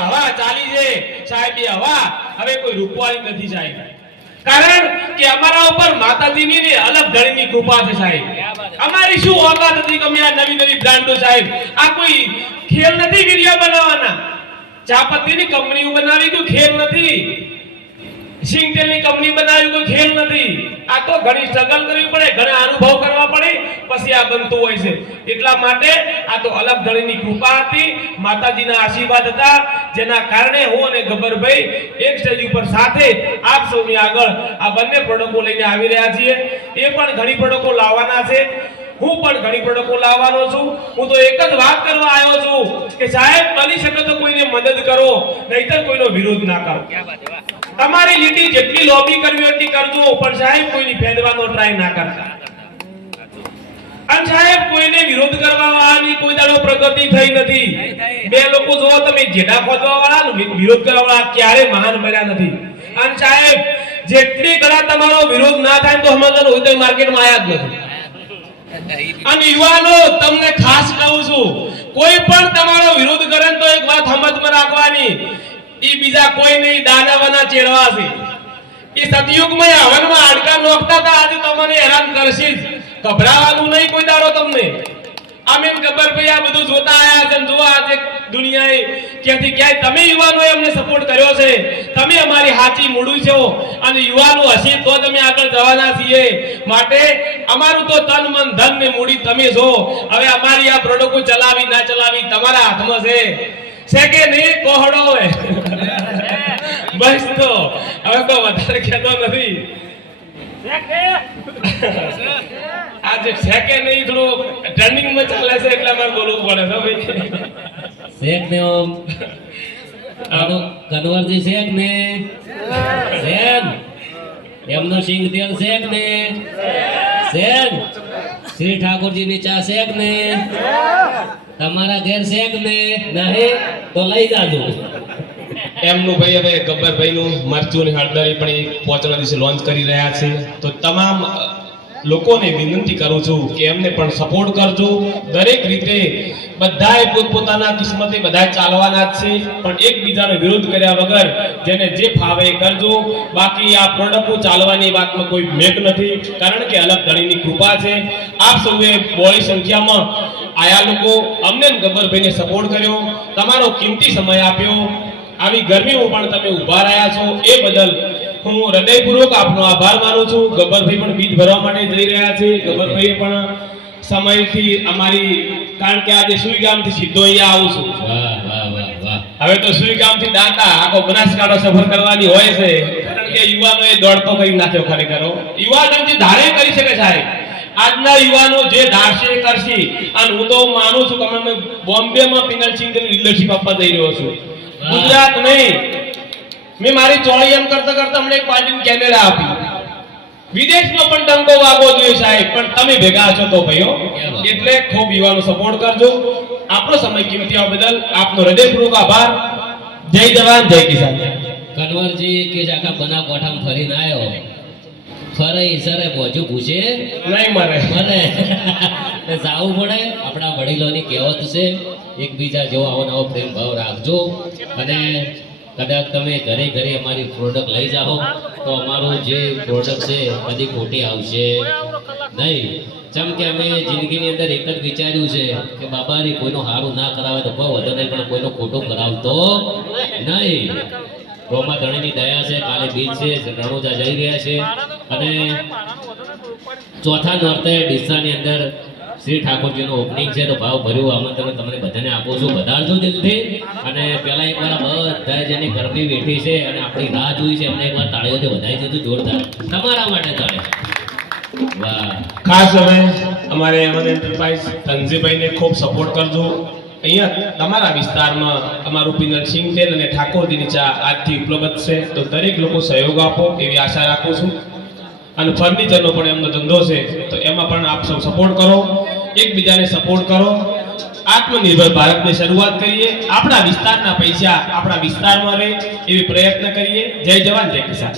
હવા ચાલી છે, સાહેબ હવા હવે કોઈ રૂપવાળી નથી, સાહેબ. કારણ કે અમારા ઉપર માતાજીની ને અલગ ધણીની કૃપા છે, સાહેબ. અમારી શું ઓકાત હતી કે આ નવી નવી બ્રાન્ડો, સાહેબ? આ કોઈ ખેલ નથી વીડિયો બનાવવાના? ચા પત્તીની કંપનીઓ બનાવી કોઈ ખેલ નથી. સિંગ તેલની કંપની બનાવી કોઈ ખેલ નથી. આ તો ઘણી સ્ટ્રગલ કરવી પડે, ઘણા અનુભવ કરવા પડે, પછી આ બનતું હોય છે. એટલા માટે આ તો અલગ ધણીની કૃપા હતી, માતાજીના આશીર્વાદ હતા, જેના કારણે હું અને ગબ્બરભાઈ એક સ્ટેજ ઉપર સાથે આપ સૌની આગળ આ બંને પ્રોડક્ટો લઈને આવી રહ્યા છીએ. એ પણ ઘણી પ્રોડક્ટો લાવવાના છે. હું પણ ઘણી પ્રોડક્ટો લાવવાનો છું. હું તો એક જ વાત કરવા આવ્યો છું કે સાહેબ બની શકે તો કોઈને મદદ કરો, નહીતર કોઈનો વિરોધ ના કરો. તમારી લીટી જેટલી લોબી કરવી એટલી કરજો, પણ સાહેબ, કોઈની ફેંદવાનો ટ્રાય ના કરતા. અને સાહેબ, કોઈને વિરોધ કરવા વાળાની કોઈ દાડો પ્રગતિ થઈ નથી. બે લોકો જો તમે, જેડા ખોદવા વાળા વિરોધ કરવા વાળા ક્યારે મહાન બન્યા નથી. અને સાહેબ, જેટલી કડા તમારો વિરોધ ના થાય તો હમણાં તો માર્કેટમાં આયા જ નથી. અને યુવાનો, તમને ખાસ કહું છું, કોઈ પણ તમારો વિરોધ કરે તો એક વાત સમજમાં રાખવાની. ઈ બીજા કોઈ નહીં, દાદાવાના ચેડવા છે. એ સતયુગમાં હવનમાં હાડકા નોખતા હતા, આજે તમને હેરાન કરશે ગભરાવાનું નહીં કોઈ દાડો તમને. આમ એમ ગબ્બર ભાઈ આ બધું જોતા આયા છે જોવા આજે દુનિયાએ ક્યાંથી ક્યાંય તમે યુવાનોએ અમને સપોર્ટ કર્યો છે. તમે અમારી હાચી મૂડું છો અને યુવાનો હશે તો તમે આગળ જવાના છીએ. માટે અમારું તો તન મન ધન ને મૂડી તમે છો. હવે અમારી આ પ્રોડક્ટો ચલાવી, ના ચલાવી તમારા હાથમાં છે. છે કે નહીં? કોહડો હોય. બસ તો. હવે તો વધારે કહેતો નથી. આજે છે કે નહીં? થોડું ટ્રેન્ડિંગમાં ચાલે છે એટલે મારે બોલવું પડે છે ભાઈ. શેખ ને કનવરજી શેખ ને શેખ એમનો સિંગ તેલ શેખ ને શેખ શ્રી ઠાકોરજી ની ચા કે ને તમારા ઘેર શેખ ને નહીં? તો લઈ જાજો. એમનું ભાઈ હવે ગબ્બરભાઈ નું મરચું અને હળદર પણ એ પોચના દિવસે લોન્ચ કરી રહ્યા છે. તો તમામ લોકોને વિનંતી કરું છું કે એમને પણ સપોર્ટ કરજો. દરેક રીતે બધાએ પોતપોતાના કિસ્મતે બધા ચાલવાના જ છે. પણ એકબીજાનો વિરોધ કર્યા વગર જેને જે ફાવે એ કરજો. બાકી આ પ્રોડક્ટો ચાલવાની વાતમાં કોઈ મેક નથી. કારણ કે અલગ ધણીની કૃપા છે. આપ સૌએ બોળી સંખ્યામાં આયા લોકો. અમને ગબ્બરભાઈને સપોર્ટ કર્યો. તમારો કિંમતી સમય આપ્યો. આવી ગરમીમાં પણ તમે ઊભા રહ્યા છો. એ બદલ હું હૃદયપૂર્વક આપનો આભાર માનું છું. ગબ્બરભાઈ પણ બીજ ભરવા માટે જઈ રહ્યા છે. ગબ્બરભાઈ પણ સમયથી અમારી કારણ કે આજે સુઈ ગામથી સીધો અહીંયા આવું છું. હવે તો સુઈ ગામથી દાતા આખો બનાસકાંઠો સફર કરવાની હોય છે. કારણ કે યુવાનોએ દોડતો કરી નાખ્યો ખરેખર. યુવાનો જે ધારે કરી શકે સાહેબ. આજના યુવાનો જે ધારશે એ કરશે. અને હું તો માનું છું કે અમે બોમ્બેમાં પિનલ સિંગની લીડરશિપ આપવા જઈ રહ્યો છું. ગુજરાત નહીં મેં મારી ચોળી એમ કરતા કરતા હમણાં એક પાર્ટી કેનેડા આપી. વિદેશમાં પણ ડંકો વાગવો જોઈએ સાહેબ પણ તમે ભેગા છો તો ભાઈઓ. એટલે ખૂબ યુવાનો સપોર્ટ કરજો. આપણો સમય કિંમતી આવવા બદલ આપનો હૃદયપૂર્વક આભાર. જય જવાન જય કિસાન. કનવરજી કે આખા કોઠામાં ફરીને આવ્યો ફરે સરે પહોંચ્યું પૂછે. નહીં મરે. મને. જાવું પડે. આપણા વડીલોની કહેવત છે એકબીજા જેવો આવો નવો પ્રેમ ભાવ રાખજો. અને કદાચ તમે ઘરે ઘરે અમારી પ્રોડક્ટ લઈ જાઓ, તો અમારું જે પ્રોડક્ટ છે, કદી ખોટી આવશે નહીં. જેમ કે અમે જિંદગીની અંદર એક જ વિચાર્યું છે કે બાબારી કોઈનું સારું ના કરાવે તો બહુ વધારે પણ કોઈનું ખોટું કરાવતો નહીં. રોમા ધણીની દયા છે કાલે બીજ છે, રણોજા જઈ રહ્યા છે. અને ચોથા નોર્તે ડીસાની અંદર શ્રી ઠાકોરજીનો ઓપનિંગ છે, તો ભાવ ભર્યું. આમંત્રણ તમને બધાને આપો છું. વધારજો દિલથી અને પહેલા એકવાર બધા જેની ગરમી વેઠી છે અને આપણી રાહ જોઈ છે, એમને એકવાર તાળીઓથી વધારી દીધું જોરદાર. તમારા માટે તાળી ખાસ હવે અમારે એમન એન્ટરપ્રાઇઝ ધનજીભાઈને ખૂબ સપોર્ટ કરજો. અહીંયા તમારા વિસ્તારમાં અમારું પિનલ સિંગ તેલ અને ઠાકોરજીની ચા આજથી ઉપલબ્ધ છે. તો દરેક લોકો સહયોગ આપો એવી આશા રાખું છું. અને ફર્નિચરનો પણ એમનો ધંધો છે, તો એમાં પણ આપ સૌ સપોર્ટ કરો, એકબીજાને સપોર્ટ કરો. આત્મનિર્ભર ભારતની શરૂઆત કરીએ. આપણા વિસ્તારના પૈસા આપણા વિસ્તારમાં રહે એવી પ્રયત્ન કરીએ. જય જવાન, જય કિસાન.